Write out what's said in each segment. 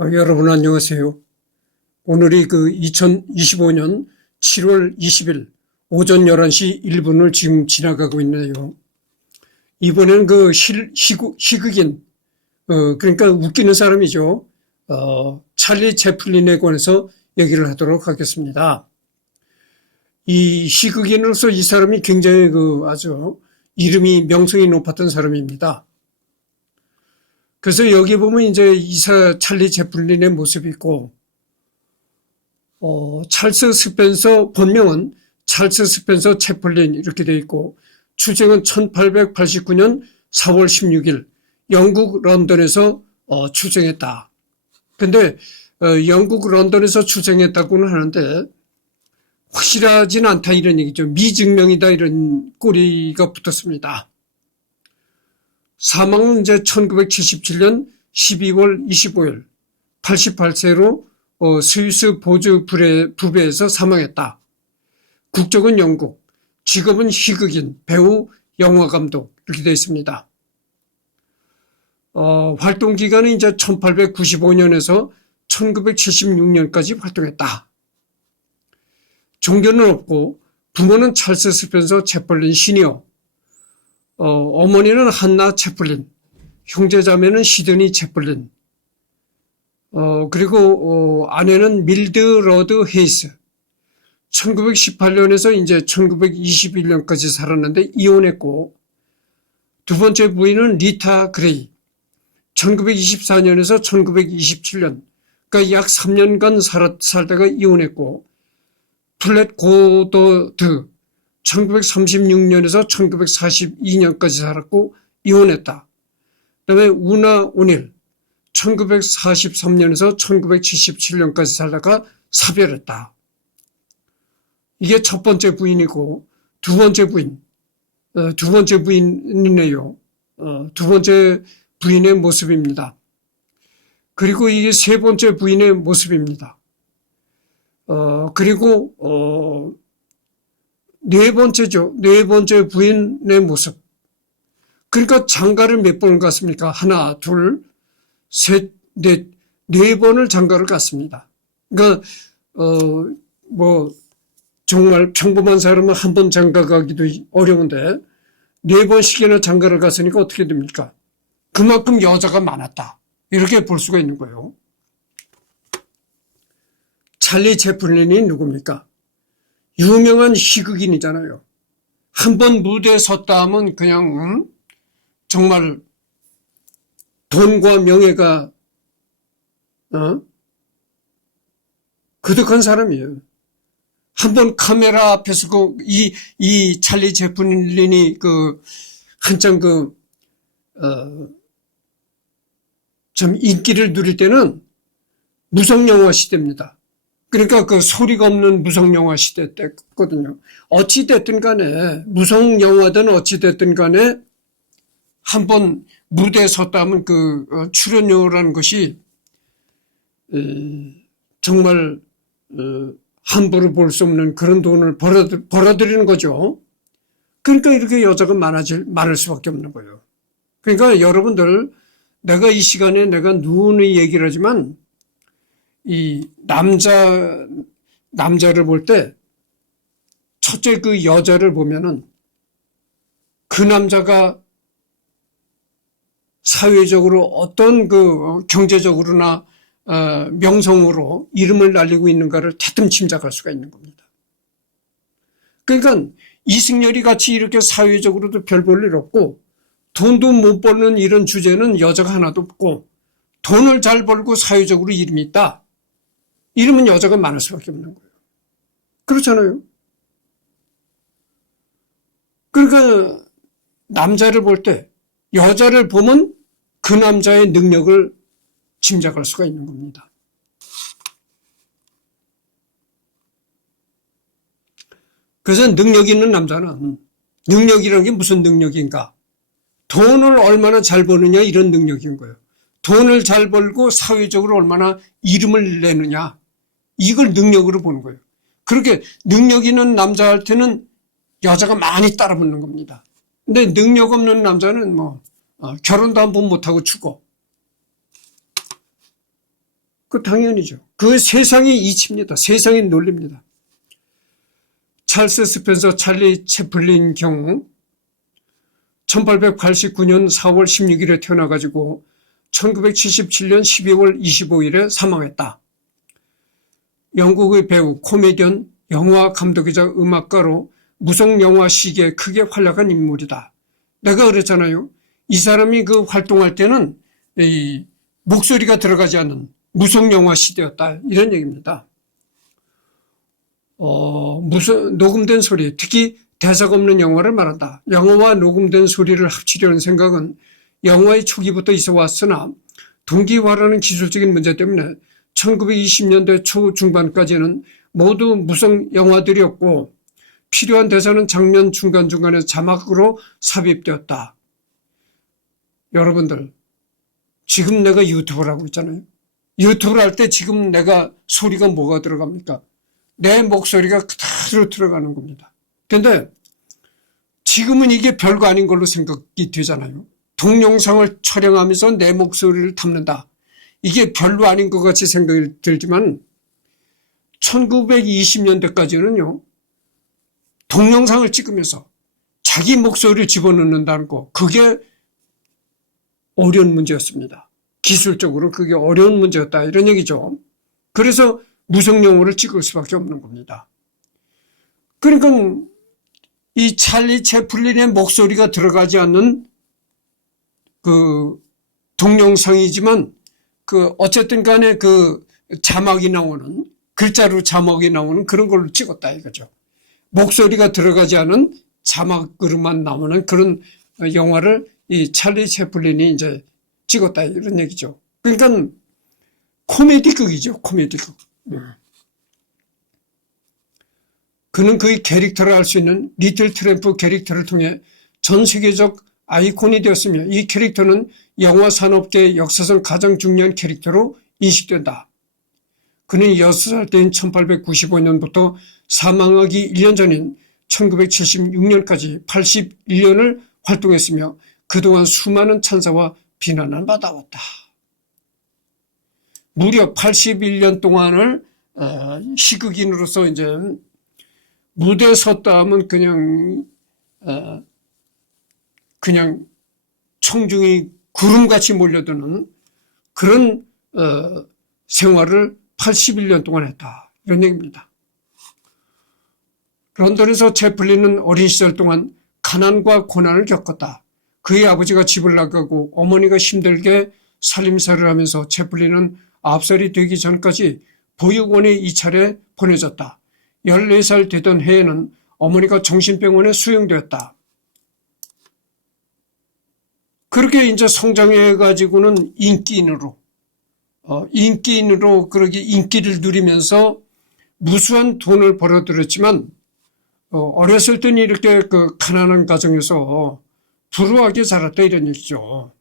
여러분 안녕하세요. 오늘이 2025년 7월 20일 오전 11시 1분을 지금 지나가고 있네요. 이번엔 희극인, 그러니까 웃기는 사람이죠. 찰리 채플린에 관해서 얘기를 하도록 하겠습니다. 이 희극인으로서 이 사람이 굉장히 아주 이름이 명성이 높았던 사람입니다. 그래서 여기 보면 이제 찰리 채플린의 모습이 있고, 찰스 스펜서, 본명은 찰스 스펜서 채플린 이렇게 되어 있고, 출생은 1889년 4월 16일 영국 런던에서 출생했다. 근데 영국 런던에서 출생했다고는 하는데 확실하진 않다 이런 얘기죠. 미증명이다 이런 꼬리가 붙었습니다. 사망은 이제 1977년 12월 25일 88세로 스위스 보즈 부배에서 사망했다. 국적은 영국, 직업은 희극인, 배우, 영화감독 이렇게 되어 있습니다. 활동 기간은 이제 1895년에서 1976년까지 활동했다. 종교는 없고 부모는 찰스 스펜서 채플린 시니어, 어머니는 한나 채플린, 형제자매는 시드니 채플린, 그리고 아내는 밀드 러드 헤이스. 1918년에서 이제 1921년까지 살았는데 이혼했고, 두 번째 부인은 리타 그레이. 1924년에서 1927년, 그러니까 약 3년간 살다가 이혼했고, 플랫 고더드 1936년에서 1942년까지 살았고 이혼했다. 그다음에 우나 오닐 1943년에서 1977년까지 살다가 사별했다. 이게 첫 번째 부인이고 두 번째 부인이네요. 두 번째 부인의 모습입니다. 그리고 이게 세 번째 부인의 모습입니다. 그리고 네 번째죠. 네 번째 부인의 모습. 그러니까 장가를 몇 번을 갔습니까? 하나, 둘, 셋, 넷, 네 번을 장가를 갔습니다. 그러니까 정말 평범한 사람은 한 번 장가 가기도 어려운데 네 번씩이나 장가를 갔으니까 어떻게 됩니까? 그만큼 여자가 많았다. 이렇게 볼 수가 있는 거예요. 찰리 채플린이 누굽니까? 유명한 희극인이잖아요. 한 번 무대에 섰다 하면 그냥 정말 돈과 명예가 그득한 사람이에요. 한 번 카메라 앞에서 이 찰리 채플린이 한창 참 인기를 누릴 때는 무성영화 시대입니다. 그러니까 소리가 없는 무성영화 시대 때거든요. 어찌됐든 간에, 무성영화든 어찌됐든 간에, 한 번 무대에 섰다 하면 출연료라는 것이, 정말, 함부로 볼 수 없는 그런 돈을 벌어들이는 거죠. 그러니까 이렇게 여자가 많을 수밖에 없는 거예요. 그러니까 여러분들, 내가 이 시간에 내가 누누이 얘기를 하지만, 이 남자를 볼 때 첫째 여자를 보면은 그 남자가 사회적으로 어떤 경제적으로나 명성으로 이름을 날리고 있는가를 대뜸 짐작할 수가 있는 겁니다. 그러니까 이승열이 같이 이렇게 사회적으로도 별 볼 일 없고 돈도 못 버는 이런 주제는 여자가 하나도 없고 돈을 잘 벌고 사회적으로 이름이 있다. 이러면 여자가 많을 수밖에 없는 거예요. 그렇잖아요. 그러니까 남자를 볼 때 여자를 보면 그 남자의 능력을 짐작할 수가 있는 겁니다. 그래서 능력 있는 남자는 능력이라는 게 무슨 능력인가? 돈을 얼마나 잘 버느냐 이런 능력인 거예요. 돈을 잘 벌고 사회적으로 얼마나 이름을 내느냐 이걸 능력으로 보는 거예요. 그렇게 능력 있는 남자한테는 여자가 많이 따라붙는 겁니다. 근데 능력 없는 남자는 결혼도 한 번 못하고 죽어. 그 당연히죠. 그 세상의 이치입니다. 세상의 논리입니다. 찰스 스펜서, 찰리 채플린 경우 1889년 4월 16일에 태어나가지고 1977년 12월 25일에 사망했다. 영국의 배우, 코미디언, 영화 감독이자 음악가로 무속영화 시기에 크게 활약한 인물이다. 내가 그랬잖아요. 이 사람이 그 활동할 때는 이 목소리가 들어가지 않는 무속영화 시대였다. 이런 얘기입니다. 녹음된 소리, 특히 대사가 없는 영화를 말한다. 영화와 녹음된 소리를 합치려는 생각은 영화의 초기부터 있어 왔으나 동기화라는 기술적인 문제 때문에 1920년대 초중반까지는 모두 무성 영화들이었고 필요한 대사는 장면 중간중간에 자막으로 삽입되었다. 여러분들, 지금 내가 유튜브를 하고 있잖아요. 유튜브를 할 때 지금 내가 소리가 뭐가 들어갑니까? 내 목소리가 그대로 들어가는 겁니다. 그런데 지금은 이게 별거 아닌 걸로 생각이 되잖아요. 동영상을 촬영하면서 내 목소리를 담는다. 이게 별로 아닌 것 같이 생각이 들지만 1920년대까지는요. 동영상을 찍으면서 자기 목소리를 집어넣는다는 거, 그게 어려운 문제였습니다. 기술적으로 그게 어려운 문제였다 이런 얘기죠. 그래서 무성영화를 찍을 수밖에 없는 겁니다. 그러니까 이 찰리 채플린의 목소리가 들어가지 않는 그 동영상이지만 그 어쨌든 간에 그 자막이 나오는, 글자로 자막이 나오는 그런 걸로 찍었다 이거죠. 목소리가 들어가지 않은 자막으로만 나오는 그런 영화를 이 찰리 채플린이 이제 찍었다 이런 얘기죠. 그러니까 코미디극이죠. 코미디극. 그는 그의 캐릭터를 알 수 있는 리틀 트램프 캐릭터를 통해 전 세계적 아이콘이 되었으며 이 캐릭터는 영화 산업계의 역사상 가장 중요한 캐릭터로 인식된다. 그는 6살 때인 1895년부터 사망하기 1년 전인 1976년까지 81년을 활동했으며 그동안 수많은 찬사와 비난을 받아왔다. 무려 81년 동안을 희극인으로서 이제 무대에 섰다 하면 그냥 청중이 구름같이 몰려드는 그런 생활을 81년 동안 했다. 이런 얘기입니다. 런던에서 채플린은 어린 시절 동안 가난과 고난을 겪었다. 그의 아버지가 집을 나가고 어머니가 힘들게 살림살이를 하면서 채플린은 9살이 되기 전까지 보육원에 2차례 보내졌다. 14살 되던 해에는 어머니가 정신병원에 수용되었다. 그렇게 이제 성장해가지고는 인기인으로 그렇게 인기를 누리면서 무수한 돈을 벌어들였지만, 어렸을 때는 이렇게 그 가난한 가정에서 불우하게 자랐다 이런 얘기죠.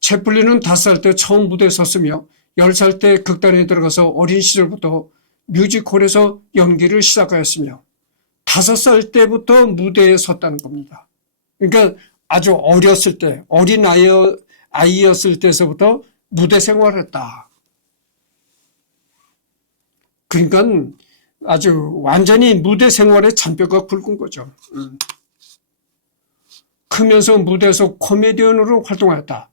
채플린은 5살 때 처음 무대에 섰으며 10살 때 극단에 들어가서 어린 시절부터 뮤지컬에서 연기를 시작하였으며 5살 때부터 무대에 섰다는 겁니다. 그러니까 아주 어렸을 때, 어린 아이였을 때서부터 무대 생활을 했다. 그러니까 아주 완전히 무대 생활에 잔뼈가 굵은 거죠. 크면서 무대에서 코미디언으로 활동하였다.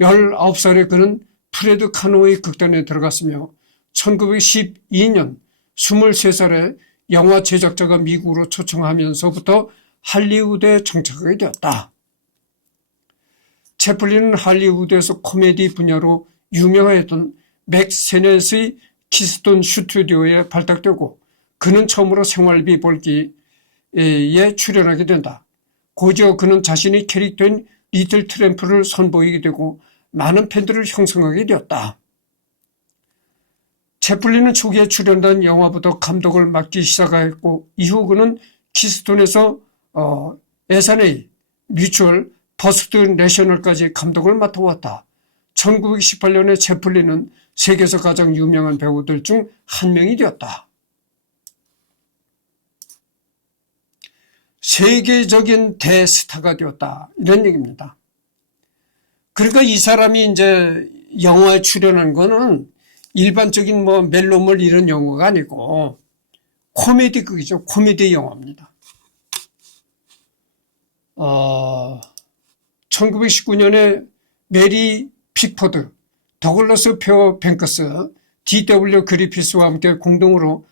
19살에 그는 프레드 카노의 극단에 들어갔으며 1912년 23살에 영화 제작자가 미국으로 초청하면서부터 할리우드에 정착하게 되었다. 채플린은 할리우드에서 코미디 분야로 유명하였던 맥 세넷의 키스톤 스튜디오에 발탁되고 그는 처음으로 생활비 벌기에 출연하게 된다. 곧이어 그는 자신의 캐릭터인 리틀 트램프를 선보이게 되고 많은 팬들을 형성하게 되었다. 채플린은 초기에 출연한 영화부터 감독을 맡기 시작하였고 이후 그는 키스톤에서 SNA, 뮤추얼, 퍼스트 내셔널까지 감독을 맡아왔다. 1918년에 채플린은 세계에서 가장 유명한 배우들 중 한 명이 되었다. 세계적인 대스타가 되었다. 이런 얘기입니다. 그러니까 이 사람이 이제 영화에 출연한 거는 일반적인 뭐 멜로물 이런 영화가 아니고 코미디극이죠. 코미디 영화입니다. 1919년에 메리 픽포드, 더글러스 페어 뱅커스, D.W. 그리피스와 함께 공동으로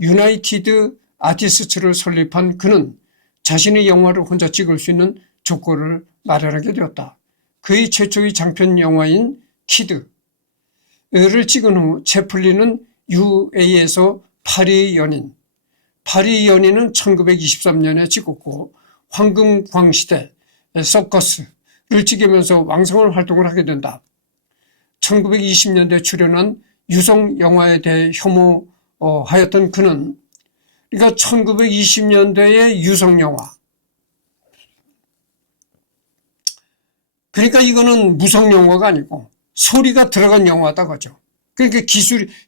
유나이티드 아티스트를 설립한 그는 자신의 영화를 혼자 찍을 수 있는 조건을 마련하게 되었다. 그의 최초의 장편 영화인 키드를 찍은 후 채플린은 UA에서 파리의 연인, 파리의 연인은 1923년에 찍었고 황금광시대 서커스를 찍으면서 왕성한 활동을 하게 된다. 1920년대 출연한 유성 영화에 대해 혐오하였던 그는 그러니까 1920년대의 유성 영화 그러니까 이거는 무성 영화가 아니고 소리가 들어간 영화다 그죠. 그러니까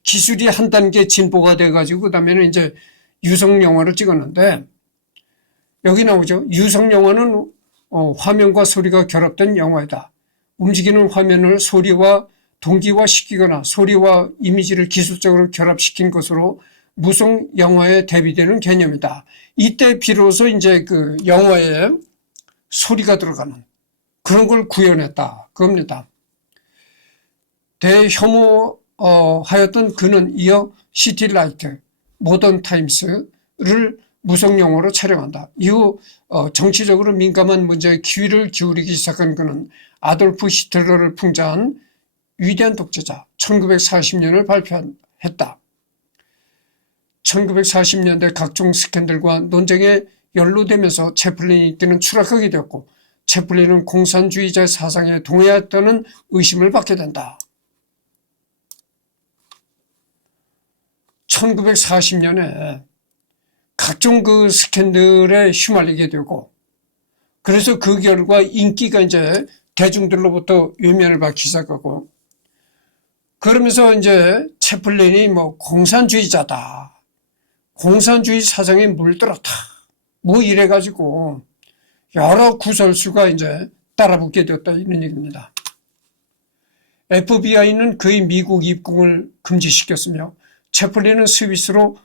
기술이 한 단계 진보가 돼가지고 그다음에는 이제 유성 영화를 찍었는데 여기 나오죠. 유성 영화는 화면과 소리가 결합된 영화이다. 움직이는 화면을 소리와 동기화시키거나 소리와 이미지를 기술적으로 결합시킨 것으로 무성 영화에 대비되는 개념이다. 이때 비로소 이제 그 영화에 소리가 들어가는 그런 걸 구현했다. 그겁니다. 대혐오하였던 그는 이어 시티라이트, 모던 타임스를 무성 영화로 촬영한다. 이후 정치적으로 민감한 문제에 귀를 기울이기 시작한 그는 아돌프 히틀러를 풍자한 위대한 독재자 1940년을 발표했다. 1940년대 각종 스캔들과 논쟁에 연루되면서 채플린이 이때는 추락하게 되었고 채플린은 공산주의자 사상에 동의했다는 의심을 받게 된다. 1940년에 각종 그 스캔들에 휘말리게 되고 그래서 그 결과 인기가 이제 대중들로부터 외면을 받기 시작하고 그러면서 이제 채플린이 뭐 공산주의자다. 공산주의 사상에 물들었다. 뭐 이래가지고 여러 구설수가 이제 따라붙게 되었다. 이런 얘기입니다. FBI는 그의 미국 입국을 금지시켰으며 채플린은 스위스로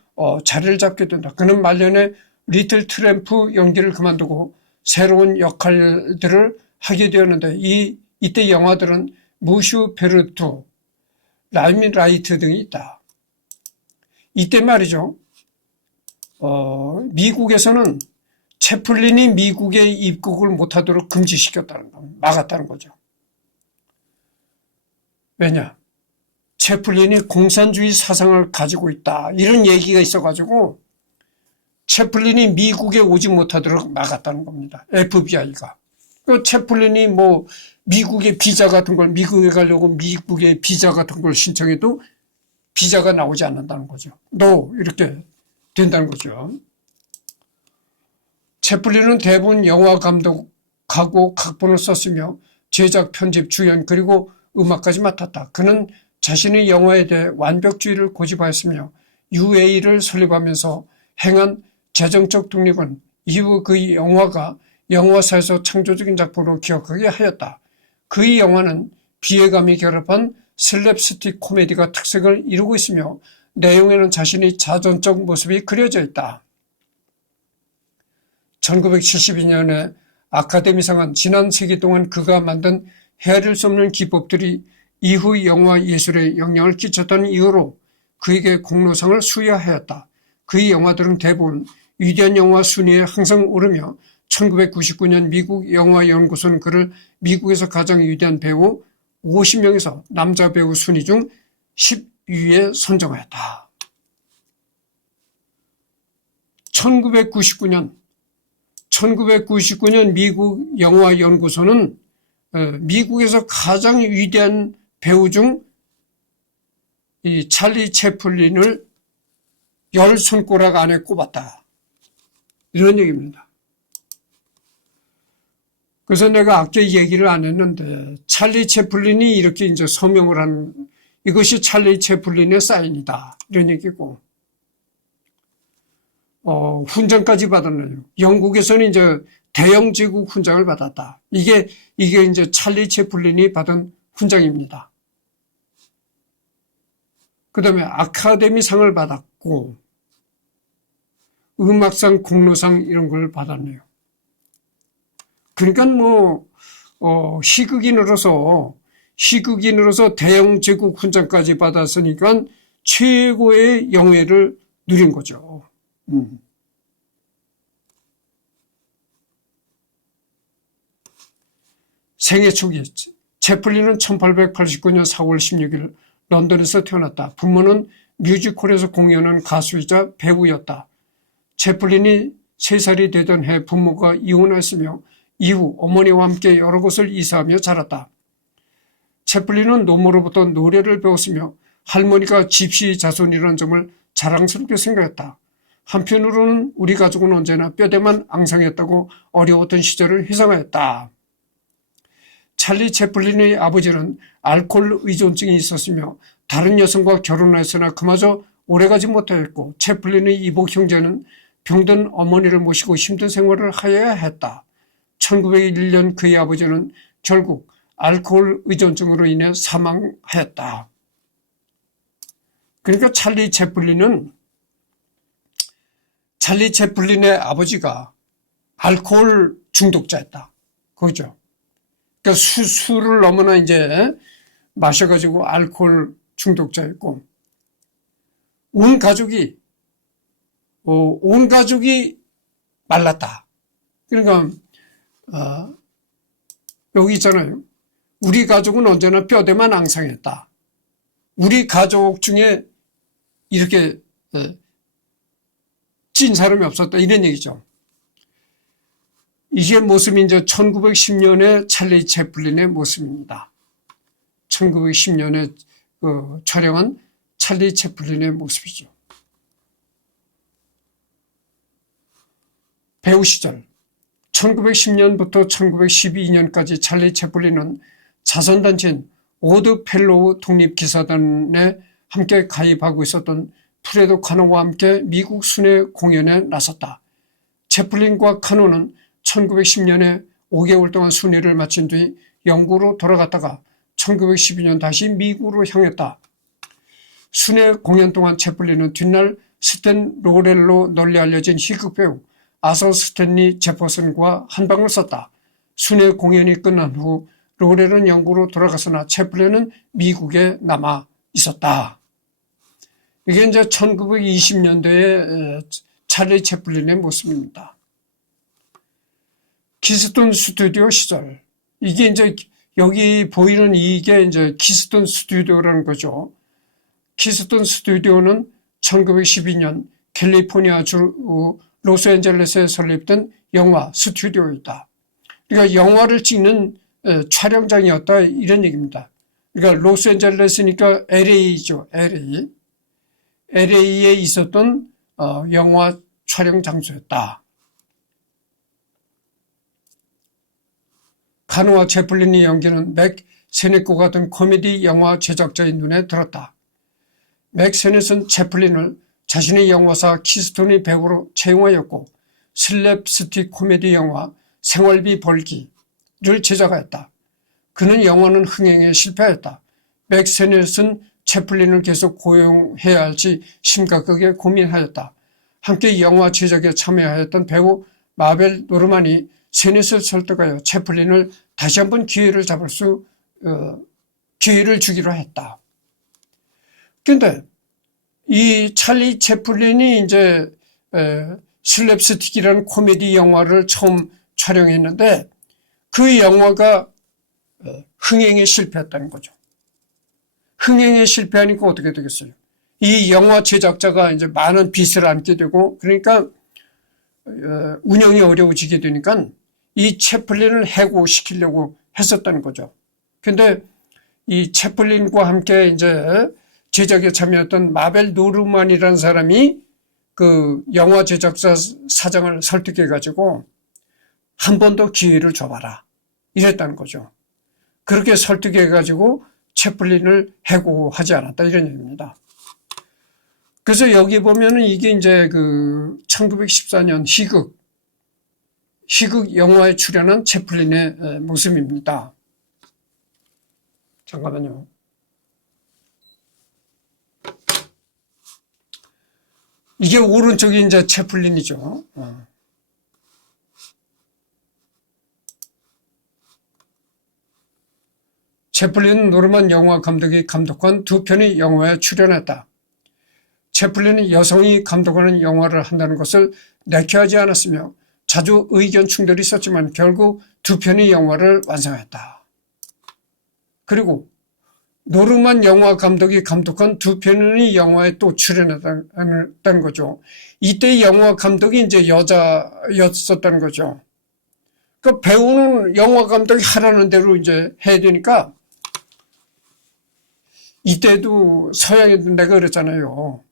자리를 잡게 된다. 그는 말년에 리틀 트램프 연기를 그만두고 새로운 역할들을 하게 되었는데 이때 영화들은 무슈 베르투, 라임라이트 등이 있다. 이때 말이죠. 미국에서는 채플린이 미국에 입국을 못하도록 금지시켰다는 거, 막았다는 거죠. 왜냐? 채플린이 공산주의 사상을 가지고 있다. 이런 얘기가 있어가지고 채플린이 미국에 오지 못하도록 막았다는 겁니다. FBI가. 그 채플린이 뭐 미국의 비자 같은 걸 미국에 가려고 미국의 비자 같은 걸 신청해도 비자가 나오지 않는다는 거죠. No 이렇게 된다는 거죠. 채플린은 대부분 영화 감독하고 각본을 썼으며 제작, 편집, 주연 그리고 음악까지 맡았다. 그는 자신의 영화에 대해 완벽주의를 고집하였으며 UA를 설립하면서 행한 재정적 독립은 이후 그의 영화가 영화사에서 창조적인 작품으로 기억하게 하였다. 그의 영화는 비애감이 결합한 슬랩스틱 코미디가 특색을 이루고 있으며 내용에는 자신의 자전적 모습이 그려져 있다. 1972년에 아카데미상은 지난 세기 동안 그가 만든 헤아릴 수 없는 기법들이 이후 영화 예술에 영향을 끼쳤다는 이유로 그에게 공로상을 수여하였다. 그의 영화들은 대부분 위대한 영화 순위에 항상 오르며 1999년 미국 영화연구소는 그를 미국에서 가장 위대한 배우 50명에서 남자 배우 순위 중 10위에 선정하였다. 1999년 미국 영화연구소는 미국에서 가장 위대한 배우 중 이 찰리 채플린을 10손가락 안에 꼽았다. 이런 얘기입니다. 그래서 내가 아까 얘기를 안 했는데 찰리 채플린이 이렇게 이제 서명을 한 이것이 찰리 채플린의 사인이다. 이런 얘기고 훈장까지 받았네요. 영국에서는 이제 대영 제국 훈장을 받았다. 이게 이제 찰리 채플린이 받은 훈장입니다. 그 다음에 아카데미상을 받았고, 음악상, 공로상 이런 걸 받았네요. 그러니까 희극인으로서 대영 제국 훈장까지 받았으니까 최고의 영예를 누린 거죠. 생애 초기, 채플린은 1889년 4월 16일 런던에서 태어났다. 부모는 뮤지컬에서 공연한 가수이자 배우였다. 채플린이 3살이 되던 해 부모가 이혼했으며 이후 어머니와 함께 여러 곳을 이사하며 자랐다. 채플린은 노모로부터 노래를 배웠으며 할머니가 집시 자손이라는 점을 자랑스럽게 생각했다. 한편으로는 우리 가족은 언제나 뼈대만 앙상했다고 어려웠던 시절을 회상하였다. 찰리 채플린의 아버지는 알코올 의존증이 있었으며 다른 여성과 결혼했으나 그마저 오래가지 못하였고, 채플린의 이복 형제는 병든 어머니를 모시고 힘든 생활을 하여야 했다. 1901년 그의 아버지는 결국 알코올 의존증으로 인해 사망하였다. 그러니까 찰리 채플린의 아버지가 알코올 중독자였다. 그죠? 그러니까 술을 너무나 이제 마셔가지고 알코올 중독자였고, 온 가족이 말랐다. 그러니까 여기 있잖아요. 우리 가족은 언제나 뼈대만 앙상했다. 우리 가족 중에 이렇게 찐 사람이 없었다. 이런 얘기죠. 이게 모습이 이제 1910년에 찰리 채플린의 모습입니다. 1910년에 촬영한 찰리 채플린의 모습이죠. 배우 시절 1910년부터 1912년까지 찰리 채플린은 자선단체인 오드펠로우 독립기사단에 함께 가입하고 있었던 프레도 카노와 함께 미국 순회 공연에 나섰다. 채플린과 카노는 1910년에 5개월 동안 순회를 마친 뒤 영국으로 돌아갔다가 1912년 다시 미국으로 향했다. 순회 공연 동안 채플린은 뒷날 스탠 로렐로 널리 알려진 희극배우 아서 스탠리 제퍼슨과 한방을 썼다. 순회 공연이 끝난 후 로렐은 영국으로 돌아갔으나 채플린은 미국에 남아 있었다. 이게 이제 1920년대의 찰리 채플린의 모습입니다. 키스톤 스튜디오 시절. 이게 이제 여기 보이는 이게 이제 키스톤 스튜디오라는 거죠. 키스톤 스튜디오는 1912년 캘리포니아주 로스앤젤레스에 설립된 영화 스튜디오이다. 그러니까 영화를 찍는 촬영장이었다 이런 얘기입니다. 그러니까 로스앤젤레스니까 LA죠. LA에 있었던 영화 촬영 장소였다. 카노와 채플린의 연기는 맥 세넷과 같은 코미디 영화 제작자의 눈에 들었다. 맥 세넷은 채플린을 자신의 영화사 키스톤의 배우로 채용하였고 슬랩스틱 코미디 영화 생활비 벌기를 제작하였다. 그는 영화는 흥행에 실패하였다. 맥 세넷은 채플린을 계속 고용해야 할지 심각하게 고민하였다. 함께 영화 제작에 참여하였던 배우 마벨 노르만이 세넷을 설득하여 채플린을 다시 한번 기회를 주기로 했다. 그런데 이 찰리 채플린이 이제 슬랩스틱이라는 코미디 영화를 처음 촬영했는데 그 영화가 흥행에 실패했다는 거죠. 흥행에 실패하니까 어떻게 되겠어요? 이 영화 제작자가 이제 많은 빚을 안게 되고 그러니까 운영이 어려워지게 되니까 이 채플린을 해고시키려고 했었다는 거죠. 근데 이 채플린과 함께 이제 제작에 참여했던 마벨 노르만이라는 사람이 그 영화 제작사 사장을 설득해가지고 한 번 더 기회를 줘봐라. 이랬다는 거죠. 그렇게 설득해가지고 채플린을 해고하지 않았다. 이런 얘기입니다. 그래서 여기 보면은 이게 이제 그 1914년 희극 영화에 출연한 채플린의 모습입니다. 잠깐만요. 이게 오른쪽이 이제 채플린이죠. 채플린은 노르만 영화 감독이 감독한 2편의 영화에 출연했다. 채플린은 여성이 감독하는 영화를 한다는 것을 내키하지 않았으며 자주 의견 충돌이 있었지만 결국 2편의 영화를 완성했다. 그리고 노르만 영화 감독이 감독한 2편의 영화에 또 출연했다는 거죠. 이때 영화 감독이 이제 여자였었다는 거죠. 그 배우는 영화 감독이 하라는 대로 이제 해야 되니까 이때도 서양에도 내가 그랬잖아요.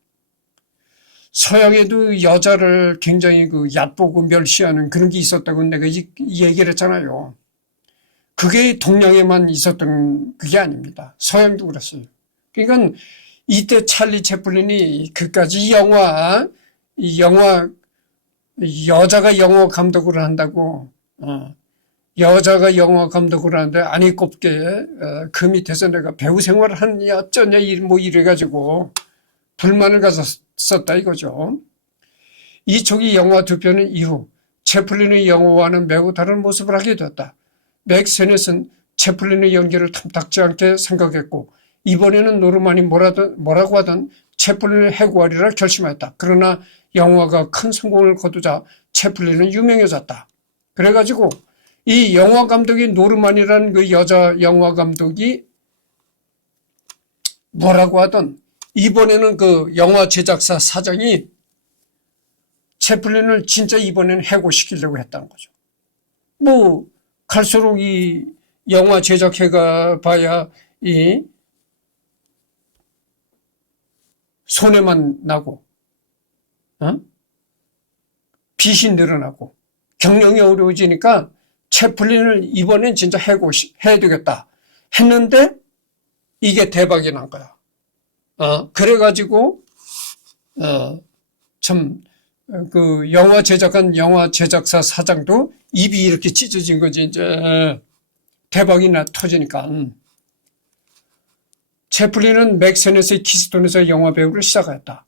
서양에도 여자를 굉장히 얕보고 멸시하는 그런 게 있었다고 내가 얘기를 했잖아요. 그게 동양에만 있었던 그게 아닙니다. 서양도 그랬어요. 그러니까 이때 찰리 채플린이 그까지 여자가 영화 감독을 한다고, 여자가 영화 감독을 하는데 아니 곱게 그 밑에서 내가 배우 생활을 하느냐 어쩌냐 뭐 이래가지고 불만을 가졌었다 이거죠. 이 초기 영화 2편은 이후 채플린의 영화와는 매우 다른 모습을 하게 되었다. 맥 세넷은 채플린의 연기를 탐탁지 않게 생각했고 이번에는 노르만이 뭐라고 하든 채플린을 해고하리라 결심했다. 그러나 영화가 큰 성공을 거두자 채플린은 유명해졌다. 그래가지고 이 영화 감독이 노르만이라는 그 여자 영화 감독이 뭐라고 하든 이번에는 그 영화 제작사 사장이 채플린을 진짜 이번에는 해고시키려고 했다는 거죠. 뭐 갈수록 이 영화 제작회가 봐야 이 손해만 나고 빚이 늘어나고 경영이 어려워지니까 채플린을 이번엔 진짜 해야 되겠다 했는데 이게 대박이 난 거야. 그래가지고 참 그 영화 제작사 사장도 입이 이렇게 찢어진 거지. 이제 대박이 터지니까. 채플린은 맥 세넷의 키스톤에서 영화 배우를 시작했다.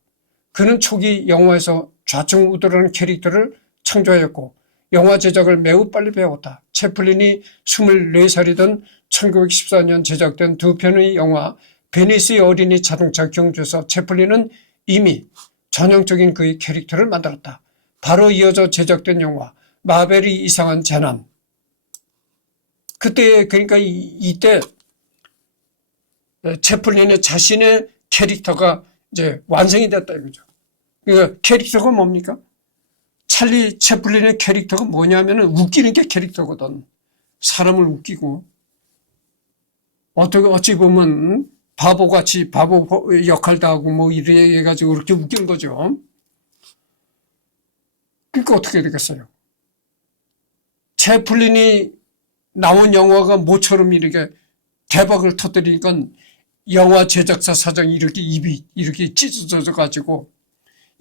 그는 초기 영화에서 좌충우돌하는 캐릭터를 창조하였고 영화 제작을 매우 빨리 배웠다. 채플린이 24살이던 1914년 제작된 2편의 영화 베니스의 어린이 자동차 경주에서 채플린은 이미 전형적인 그의 캐릭터를 만들었다. 바로 이어져 제작된 영화 마벨이 이상한 재난. 그때 그러니까 이때 채플린의 자신의 캐릭터가 이제 완성이 됐다 이거죠. 그러니까 캐릭터가 뭡니까? 찰리 채플린의 캐릭터가 뭐냐면은 웃기는 게 캐릭터거든. 사람을 웃기고 어찌 보면 바보같이 바보 역할도 하고 뭐 이래가지고 그렇게 웃긴 거죠. 그러니까 어떻게 되겠어요? 채플린이 나온 영화가 모처럼 이렇게 대박을 터뜨리니까 영화 제작사 사장이 이렇게 입이 이렇게 찢어져 가지고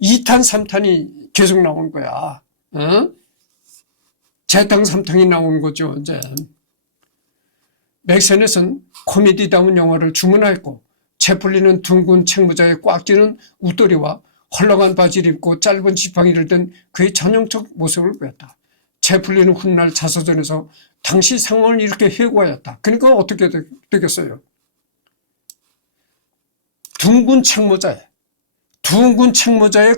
2탄 3탄이 계속 나온 거야. 재탕 3탄이 나온 거죠. 이제 맥 세넷은 코미디다운 영화를 주문하였고 채플린은 둥근 책모자에 꽉 끼는 웃도리와 헐렁한 바지를 입고 짧은 지팡이를 든 그의 전형적 모습을 보였다. 채플린은 훗날 자서전에서 당시 상황을 이렇게 회고하였다. 그러니까 어떻게 되겠어요? 둥근 책모자에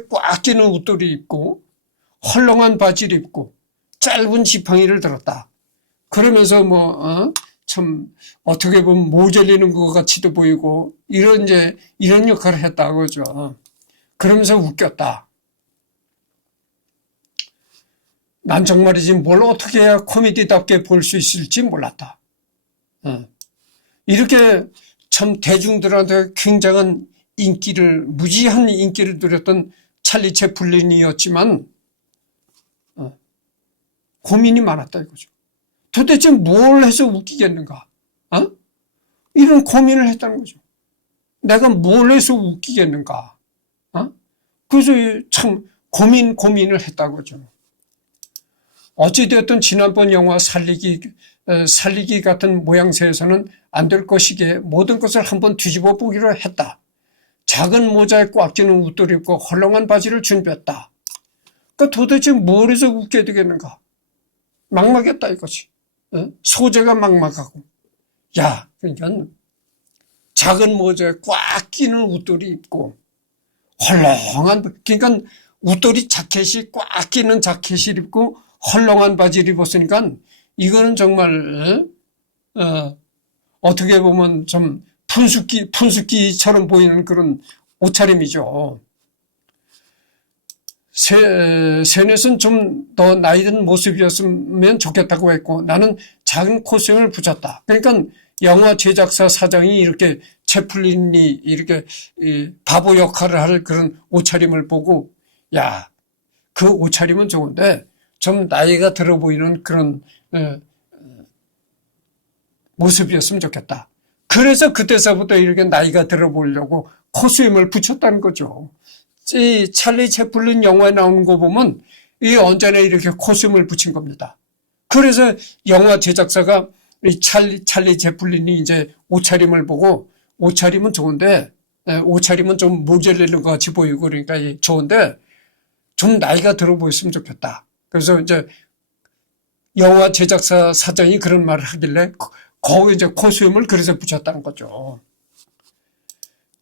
꽉 끼는 웃도리 입고 헐렁한 바지를 입고 짧은 지팡이를 들었다. 그러면서 참 어떻게 보면 모자리는 것 같이도 보이고 이런 역할을 했다 그죠. 그러면서 웃겼다. 난 정말이지 뭘 어떻게 해야 코미디답게 볼 수 있을지 몰랐다. 이렇게 참 대중들한테 굉장한 무지한 인기를 누렸던 찰리 채플린이었지만 고민이 많았다 이거죠. 도대체 뭘 해서 웃기겠는가? 이런 고민을 했다는 거죠. 내가 뭘 해서 웃기겠는가? 그래서 참 고민을 했다고 하죠. 어찌되었든 지난번 영화 살리기 같은 모양새에서는 안 될 것이기에 모든 것을 한번 뒤집어 보기로 했다. 작은 모자에 꽉 끼는 웃돌이 입고 헐렁한 바지를 준비했다. 그 도대체 뭘 해서 웃게 되겠는가? 막막했다 이거지. 소재가 막막하고. 야, 그러니까 작은 모자에 꽉 끼는 웃돌이 입고 헐렁한, 그러니까 웃돌이 자켓이 꽉 끼는 자켓을 입고 헐렁한 바지를 입었으니까 이거는 정말 어떻게 보면 좀 푼숙기처럼 보이는 그런 옷차림이죠. 세넷은 좀 더 나이 든 모습이었으면 좋겠다고 했고 나는 작은 코스튬을 붙였다. 그러니까 영화 제작사 사장이 이렇게 채플린이 이렇게 바보 역할을 할 그런 옷차림을 보고 야, 그 옷차림은 좋은데 좀 나이가 들어 보이는 그런 모습이었으면 좋겠다. 그래서 그때서부터 이렇게 나이가 들어 보이려고 코스튬을 붙였다는 거죠. 이 찰리 채플린 영화에 나오는 거 보면 이 언제나 이렇게 코스튬을 붙인 겁니다. 그래서 영화 제작사가 이 찰리 채플린이 이제 옷차림을 보고 옷차림은 좋은데 옷차림은 좀 모자르는 것 같이 보이고 그러니까 좋은데 좀 나이가 들어 보였으면 좋겠다. 그래서 이제 영화 제작사 사장이 그런 말을 하길래 거기 이제 코스튬을 그래서 붙였다는 거죠.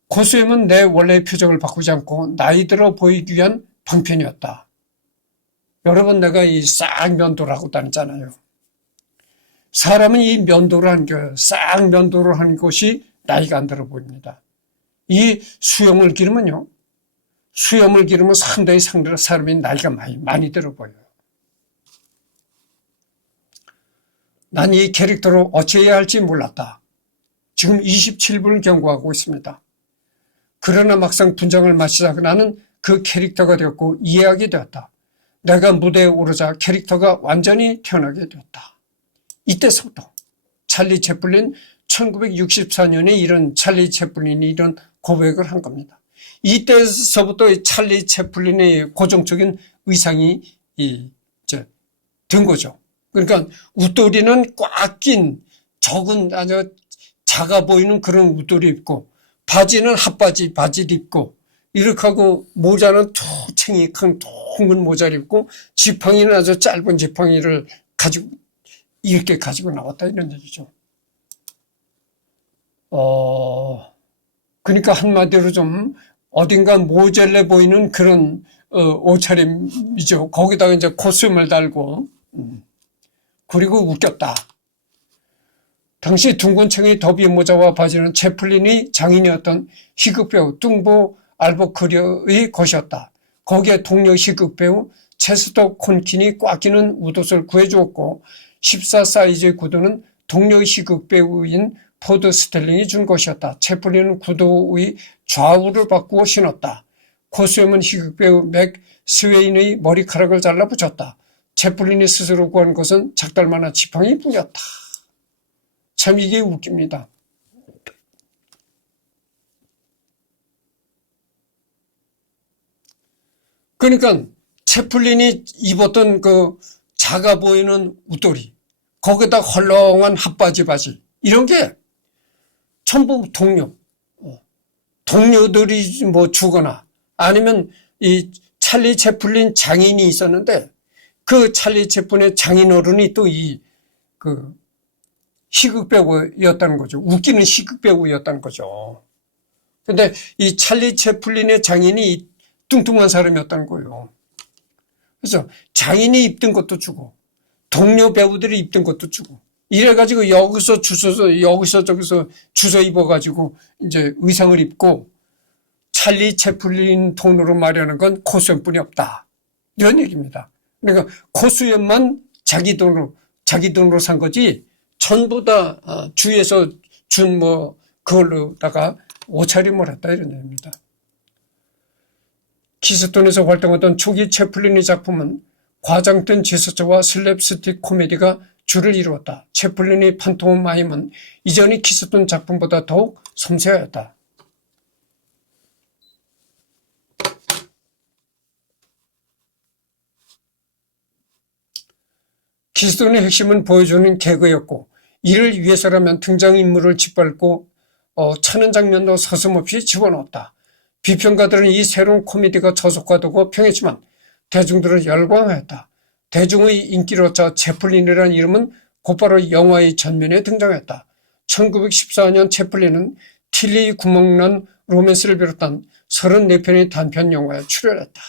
코스튬은 내 원래의 표정을 바꾸지 않고 나이 들어 보이기 위한 방편이었다. 여러분 내가 이 싹 면도를 하고 다니잖아요. 사람은 이 면도를 한 게 싹 면도를 한 것이 나이가 안 들어 보입니다. 이 수염을 기르면요. 수염을 기르면 상당히 사람이 나이가 많이 들어 보여요. 난 이 캐릭터로 어찌해야 할지 몰랐다. 지금 27분을 경고하고 있습니다. 그러나 막상 분장을 마치자 나는 그 캐릭터가 되었고 이해하게 되었다. 내가 무대에 오르자 캐릭터가 완전히 태어나게 되었다. 이때서부터 찰리 채플린 1964년에 이런 찰리 채플린이 이런 고백을 한 겁니다. 이때서부터 찰리 채플린의 고정적인 의상이 이제 된 거죠. 그러니까 웃돌이는 꽉 낀 적은 아주 작아 보이는 그런 웃돌이 입고 바지는 바지를 입고 이렇게 하고 모자는 투챙이 큰 둥근 모자를 입고 지팡이는 아주 짧은 지팡이를 가지고 이렇게 가지고 나왔다 이런 얘기죠. 그러니까 한마디로 좀 어딘가 모자래 보이는 그런 옷차림이죠. 거기다가 이제 코스튬을 달고 그리고 웃겼다. 당시 둥근챙이 더비 모자와 바지는 채플린이 장인이었던 희극배우 뚱보 알버크리의 것이었다. 거기에 동료 희극배우 체스터 콘킨이 꽉 끼는 웃옷을 구해주었고 14 사이즈의 구두는 동료 희극배우인 포드 스텔링이 준 것이었다. 채플린은 구두의 좌우를 바꾸어 신었다. 코스튬은 희극배우 맥 스웨인의 머리카락을 잘라 붙였다. 채플린이 스스로 구한 것은 작달만한 지팡이뿐이었다. 참 이게 웃깁니다. 그러니까 채플린이 입었던 그 작아 보이는 웃돌이 거기다 헐렁한 핫바지 바지 이런 게 전부 동료들이 뭐 주거나 아니면 이 찰리 채플린 장인이 있었는데 그 찰리 채플린의 장인어른이 또 그 희극배우였다는 거죠. 웃기는 희극배우였다는 거죠. 근데 이 찰리 채플린의 장인이 뚱뚱한 사람이었다는 거예요. 그래서 장인이 입던 것도 주고 동료 배우들이 입던 것도 주고 이래가지고 여기서 저기서 주워 입어가지고 이제 의상을 입고 찰리 채플린 돈으로 마련한 건 코스튬뿐이 없다. 이런 얘기입니다. 그러니까 코스튬만 자기 돈으로 산 거지 전부 다 주에서 준 그걸로다가 옷차림을 했다 이런 얘기입니다. 키스톤에서 활동하던 초기 채플린의 작품은 과장된 제스처와 슬랩스틱 코미디가 주를 이루었다. 채플린의 판토마임은 이전의 키스톤 작품보다 더욱 섬세하였다. 키스톤의 핵심은 보여주는 개그였고 이를 위해서라면 등장인물을 짓밟고 차는 장면도 서슴없이 집어넣었다. 비평가들은 이 새로운 코미디가 저속화되고 평했지만 대중들은 열광하였다. 대중의 인기로차 채플린이라는 이름은 곧바로 영화의 전면에 등장했다. 1914년 채플린은 틸리의 구멍난 로맨스를 비롯한 34편의 단편 영화에 출연했다.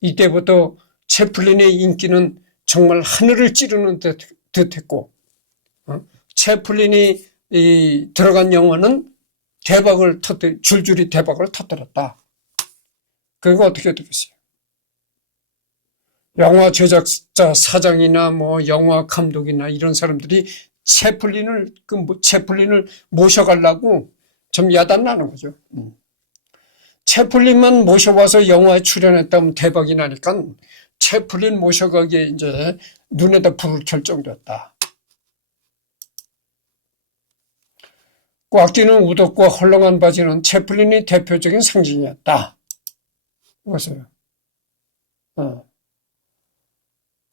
이때부터 채플린의 인기는 정말 하늘을 찌르는 듯했고, 채플린이 들어간 영화는 줄줄이 대박을 터뜨렸다. 그리고 어떻게 되겠어요? 영화 제작자 사장이나 영화 감독이나 이런 사람들이 채플린을 모셔가려고 좀 야단나는 거죠. 채플린만 모셔와서 영화에 출연했다면 대박이 나니까 채플린 모셔가기에 이제 눈에다 불을 켤 정도였다. 꽉 끼는 우도과 헐렁한 바지는 채플린의 대표적인 상징이었다. 보세요.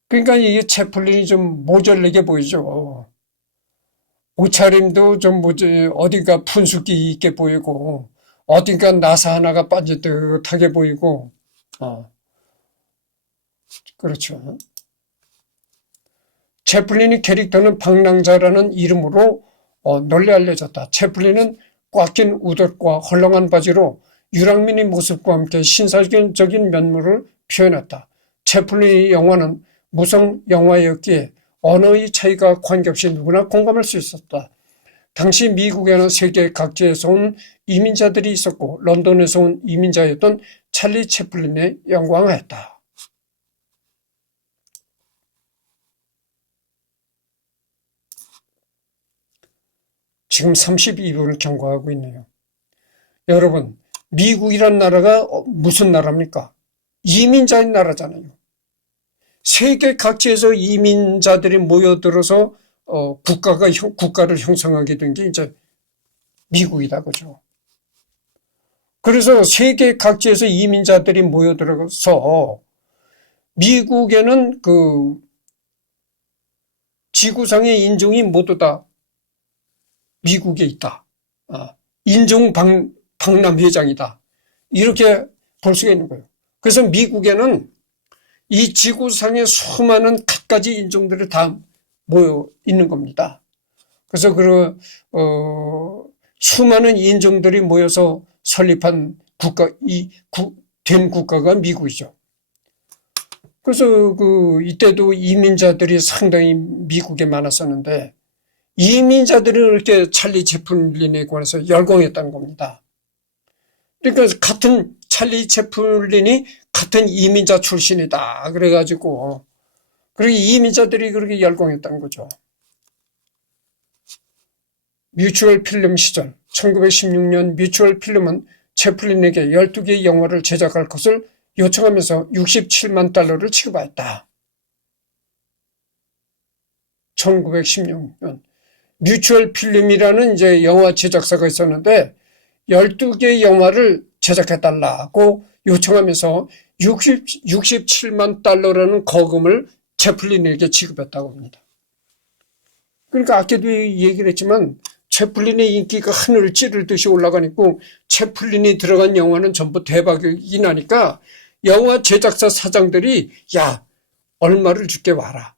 그러니까 이게 채플린이 좀 모자르게 보이죠. 옷차림도 좀 어디가 분수기 있게 보이고, 어딘가 나사 하나가 빠지듯하게 보이고, 그렇죠. 채플린의 캐릭터는 방랑자라는 이름으로 널리 알려졌다. 채플린은 꽉 낀 우옷과 헐렁한 바지로 유랑민의 모습과 함께 신사적인 면모를 표현했다. 채플린의 영화는 무성 영화였기에 언어의 차이가 관계없이 누구나 공감할 수 있었다. 당시 미국에는 세계 각지에서 온 이민자들이 있었고 런던에서 온 이민자였던 찰리 채플린에 영광하였다. 지금 32분을 경과하고 있네요. 여러분, 미국이란 나라가 무슨 나라입니까? 이민자의 나라잖아요. 세계 각지에서 이민자들이 모여들어서 국가를 형성하게 된 게 이제 미국이다, 그죠? 그래서 세계 각지에서 이민자들이 모여들어서 미국에는 지구상의 인종이 모두 다 미국에 있다. 인종 박람회장이다. 이렇게 볼 수가 있는 거예요. 그래서 미국에는 이 지구상의 수많은 갖가지 인종들이 다 모여 있는 겁니다. 그래서 수많은 인종들이 모여서 설립한 된 국가가 미국이죠. 그래서 이때도 이민자들이 상당히 미국에 많았었는데, 이민자들은 이렇게 찰리 채플린에 관해서 열광했다는 겁니다. 그러니까 같은 찰리 채플린이 같은 이민자 출신이다. 그래가지고, 그리고 이민자들이 그렇게 열광했다는 거죠. 뮤추얼 필름 시절, 1916년 뮤추얼 필름은 채플린에게 12개의 영화를 제작할 것을 요청하면서 67만 달러를 지급하였다. 1916년. 뮤추얼 필름이라는 이제 영화 제작사가 있었는데 12개의 영화를 제작해달라고 요청하면서 67만 달러라는 거금을 채플린에게 지급했다고 합니다. 그러니까 아까도 얘기를 했지만 채플린의 인기가 하늘을 찌르듯이 올라가니까 채플린이 들어간 영화는 전부 대박이 나니까 영화 제작사 사장들이 야, 얼마를 줄게 와라.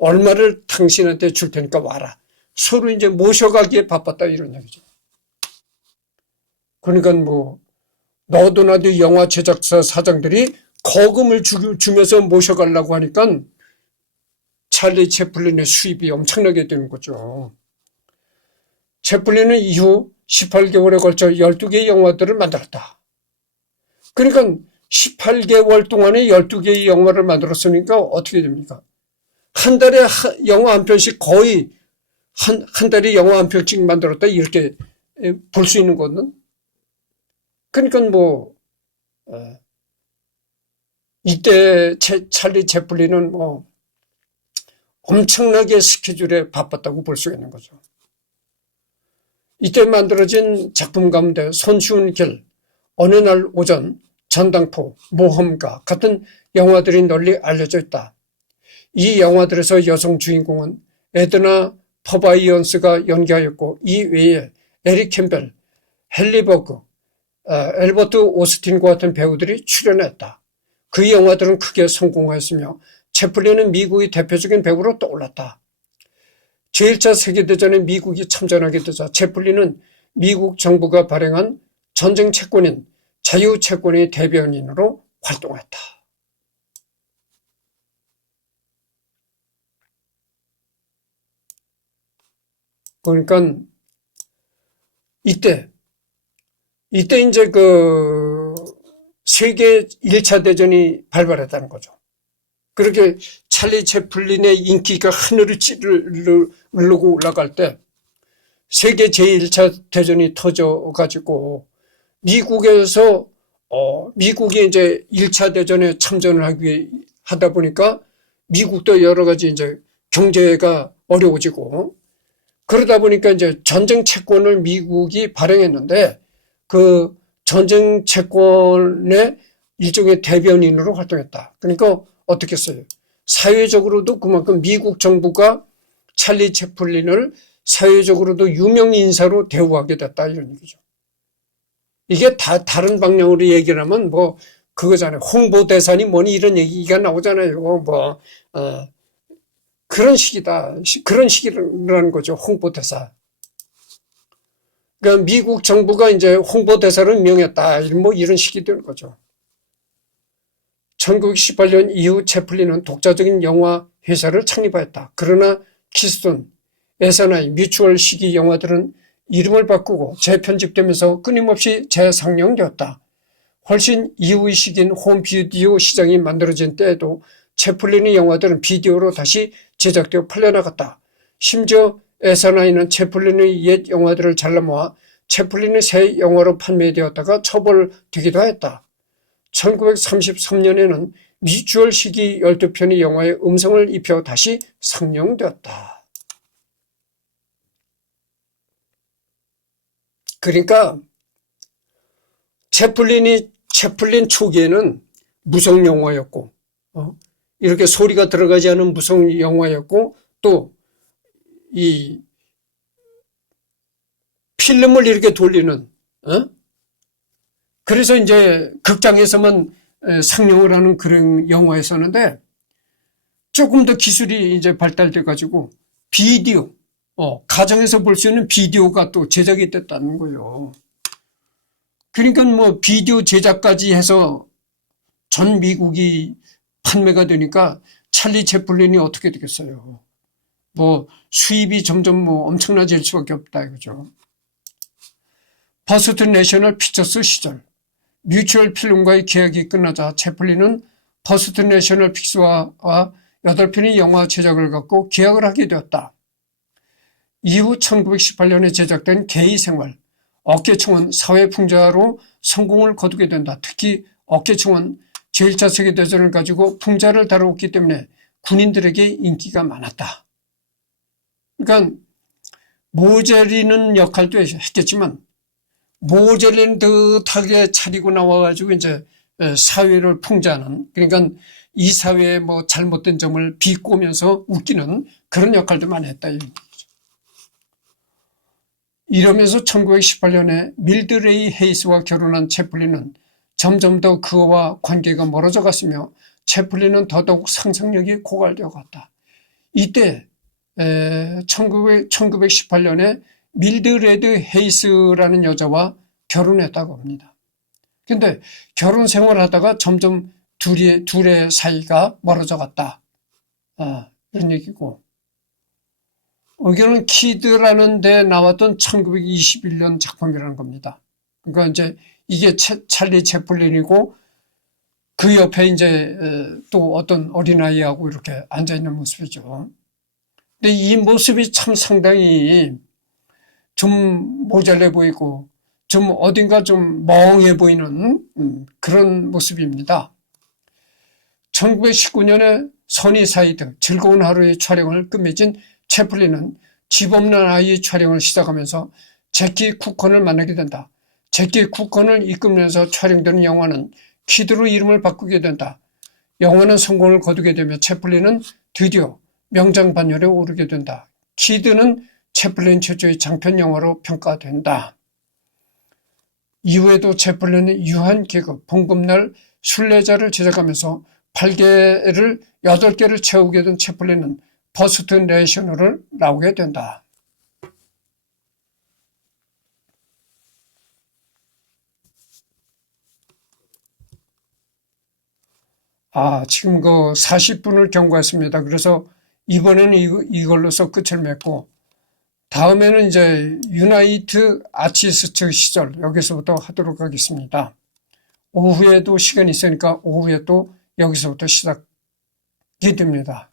얼마를 당신한테 줄 테니까 와라. 서로 이제 모셔가기에 바빴다 이런 얘기죠. 그러니까 너도 나도 영화 제작사 사장들이 거금을 주면서 모셔가려고 하니까 찰리 채플린의 수입이 엄청나게 되는 거죠. 채플린은 이후 18개월에 걸쳐 12개의 영화들을 만들었다. 그러니까 18개월 동안에 12개의 영화를 만들었으니까 어떻게 됩니까? 한 달에 영화 한 편씩 거의 한 달에 영화 한 편씩 만들었다 이렇게 볼 수 있는 거는. 그러니까 이때 찰리 채플린은 엄청나게 스케줄에 바빴다고 볼 수 있는 거죠. 이때 만들어진 작품 가운데 손쉬운 길, 어느 날 오전, 전당포, 모험가 같은 영화들이 널리 알려져 있다. 이 영화들에서 여성 주인공은 에드나 토바이언스가 연기하였고 이 외에 에릭 캠벨, 헨리 버그, 엘버트 오스틴과 같은 배우들이 출연했다. 그 영화들은 크게 성공하였으며 채플린은 미국의 대표적인 배우로 떠올랐다. 제1차 세계대전에 미국이 참전하게 되자 채플린은 미국 정부가 발행한 전쟁 채권인 자유채권의 대변인으로 활동했다. 그러니까 이때 이제 그 세계 1차 대전이 발발했다는 거죠. 그렇게 찰리 채플린의 인기가 하늘을 찌르고 올라갈 때 세계 제1차 대전이 터져가지고 미국에서 미국이 이제 1차 대전에 참전을 하다 보니까 미국도 여러 가지 이제 경제가 어려워지고 그러다 보니까 이제 전쟁 채권을 미국이 발행했는데 그 전쟁 채권의 일종의 대변인으로 활동했다. 그러니까 어떻게 했어요? 사회적으로도 그만큼 미국 정부가 찰리 채플린을 사회적으로도 유명 인사로 대우하게 됐다 이런 얘기죠. 이게 다른 방향으로 얘기를 하면 뭐 그거잖아요. 홍보대사니 뭐니 이런 얘기가 나오잖아요. 그런 식이다. 그런 식이라는 거죠. 홍보대사. 그러니까 미국 정부가 이제 홍보대사를 임명했다. 뭐 이런 식이 되는 거죠. 1918년 이후 채플린은 독자적인 영화 회사를 창립하였다. 그러나 키스톤, 에서나이, 뮤추얼 시기 영화들은 이름을 바꾸고 재편집되면서 끊임없이 재상영되었다. 훨씬 이후의 시기인 홈비디오 시장이 만들어진 때에도 채플린의 영화들은 비디오로 다시 제작되어 팔려나갔다. 심지어 에서나이는 채플린의 옛 영화들을 잘라 모아 채플린의 새 영화로 판매되었다가 처벌되기도 했다. 1933년에는 뮤추얼 시기 12편의 영화에 음성을 입혀 다시 상영되었다. 그러니까 채플린 초기에는 무성 영화였고 이렇게 소리가 들어가지 않은 무성 영화였고 또 이 필름을 이렇게 돌리는 그래서 이제 극장에서만 상영을 하는 그런 영화였었는데 조금 더 기술이 이제 발달돼 가지고 비디오 가정에서 볼 수 있는 비디오가 또 제작이 됐다는 거예요. 그러니까 뭐 비디오 제작까지 해서 전 미국이 판매가 되니까 찰리 채플린이 어떻게 되겠어요. 뭐 수입이 점점 뭐 엄청나질 수밖에 없다 이거죠. 퍼스트 내셔널 피처스 시절 뮤추얼 필름과의 계약이 끝나자 채플린은 퍼스트 내셔널 픽스와 8편의 영화 제작을 갖고 계약을 하게 되었다. 이후 1918년에 제작된 게이 생활, 어깨총은 사회풍자로 성공을 거두게 된다. 특히 어깨총은 제1차 세계대전을 가지고 풍자를 다루었기 때문에 군인들에게 인기가 많았다. 그러니까 모자리는 역할도 했겠지만 모자리는 듯하게 차리고 나와가지고 이제 사회를 풍자하는 그러니까 이 사회의 뭐 잘못된 점을 비꼬면서 웃기는 그런 역할도 많이 했다. 이러면서 1918년에 밀드레이 헤이스와 결혼한 채플린은 점점 더 그와 관계가 멀어져 갔으며 채플린은 더더욱 상상력이 고갈되어 갔다. 이때 1918년에 밀드레드 헤이스라는 여자와 결혼했다고 합니다. 근데 결혼 생활하다가 점점 둘의 사이가 멀어져 갔다. 이런 얘기고. 의견은 키드라는 데 나왔던 1921년 작품이라는 겁니다. 그러니까 이제 이게 찰리 채플린이고 그 옆에 이제 또 어떤 어린아이하고 이렇게 앉아있는 모습이죠. 근데 이 모습이 참 상당히 좀 모자래 보이고 좀 어딘가 좀 멍해 보이는 그런 모습입니다. 1919년에 선이사이드 즐거운 하루의 촬영을 끝맺은 채플린은 집 없는 아이의 촬영을 시작하면서 제키 쿠컨을 만나게 된다. 제키 쿠컨을 이끌면서 촬영되는 영화는 키드로 이름을 바꾸게 된다. 영화는 성공을 거두게 되며 채플린은 드디어 명장 반열에 오르게 된다. 키드는 채플린 최초의 장편 영화로 평가된다. 이후에도 채플린은 유한 계급, 봉급날 순례자를 제작하면서 8개를 채우게 된 채플린은 퍼스트 내셔널을 나오게 된다. 지금 그 40분을 경과했습니다. 그래서 이번에는 이걸로서 끝을 맺고, 다음에는 이제 유나이트 아티스트 시절 여기서부터 하도록 하겠습니다. 오후에도 시간이 있으니까 오후에 또 여기서부터 시작이 됩니다.